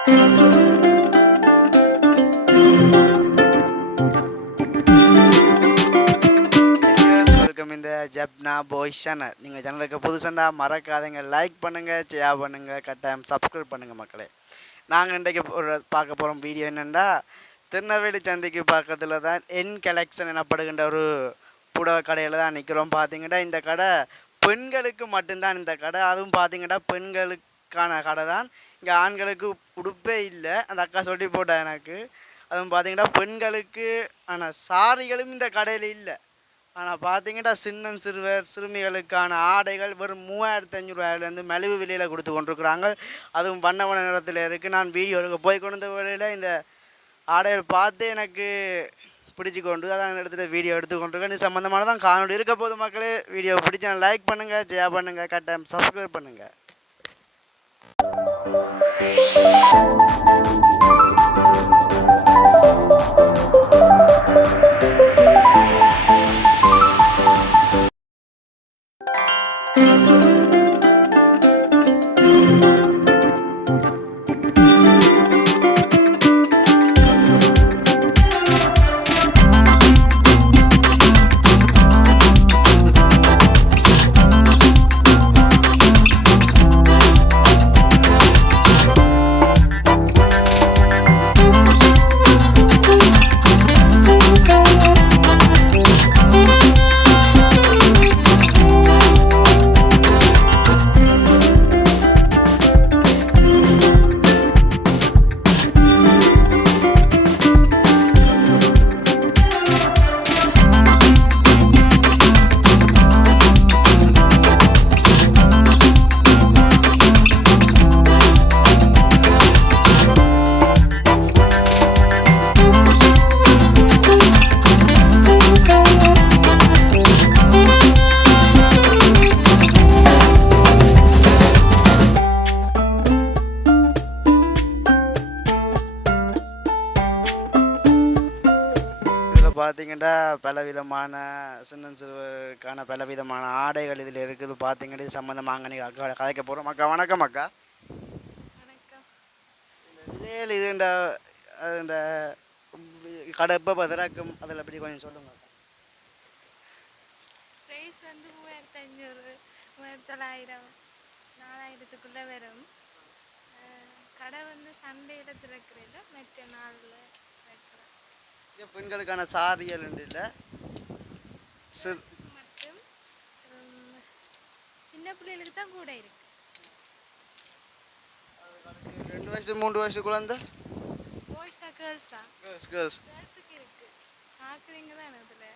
Welcome இந்த Jaffna boys channel. நீங்கள் சேனலுக்கு புதுசாக மறக்காதீங்க, லைக் பண்ணுங்கள், ஷேர் பண்ணுங்கள், கட்டாயம் சப்ஸ்கிரைப் பண்ணுங்கள் மக்களே. நாங்கள் இன்றைக்கு ஒரு பார்க்க போகிறோம் வீடியோ என்னென்னா, திருநெல்வேலி சந்தைக்கு பக்கத்தில் தான் என் கலெக்ஷன் எனப்படுகின்ற ஒரு புடவை கடையில் தான் நிற்கிறோம். பார்த்தீங்கன்னா இந்த கடை பெண்களுக்கு மட்டும்தான் இந்த கடை. அதுவும் பார்த்தீங்கன்னா பெண்களுக்கான கடை தான். இங்கே ஆண்களுக்கு உடுப்பே இல்லை. அந்த அக்கா சொல்லி போட்டா எனக்கு. அதுவும் பார்த்தீங்கன்னா பெண்களுக்கு ஆனால் சாரிகளும் இந்த கடையில் இல்லை. ஆனால் பார்த்தீங்கன்னா சிறுமிகளுக்கான ஆடைகள் வெறும் 3500 மலிவு விலையில் கொடுத்து கொண்டிருக்கிறாங்க. அதுவும் வண்ண வண்ண நிறத்தில் இருக்குது. நான் வீடியோ எடுக்க போய் கொண்ட வேலையில் இந்த ஆடைகள் பார்த்து எனக்கு பிடிச்சி கொண்டு அதான் இடத்துல வீடியோ எடுத்து கொண்டிருக்கேன். இது சம்மந்தமான தான் காணொலி இருக்க போது மக்களே. வீடியோ பிடிச்சா லைக் பண்ணுங்கள், ஷேர் பண்ணுங்கள், கட்டாயம் சப்ஸ்கிரைப் பண்ணுங்கள். பார்த்தீங்கன்னா பலவிதமான சிறுவருக்கான பலவிதமான ஆடைகள் இதில் இருக்குது. பார்த்தீங்கன்னா இது சம்மந்தமாக நீங்கள் அக்கா கதைக்க போகிறோம். அக்கா வணக்கம். அக்கா விலையில் இது இந்த கடை எப்போ திறக்கும் அதில் எப்படி கொஞ்சம் சொல்லுங்கள். ப்ரைஸ் வந்து 3500 3900 4000க்குள்ளே வரும். கடை வந்து சண்டேயில் திறக்கிறதில்ல, மற்ற நாளில் திறக்கிறோம். பெண்களுக்கான சாரியல் இல்லை மட்டும் சின்ன பிள்ளைகளுக்கு தான் கூட இருக்கு. 2 வயசு 3 வயசு குழந்தை பாய்ஸா கேர்ள்ஸா? கேர்ள்ஸுக்கு இருக்கு. பார்க்குறீங்க தான் இதில்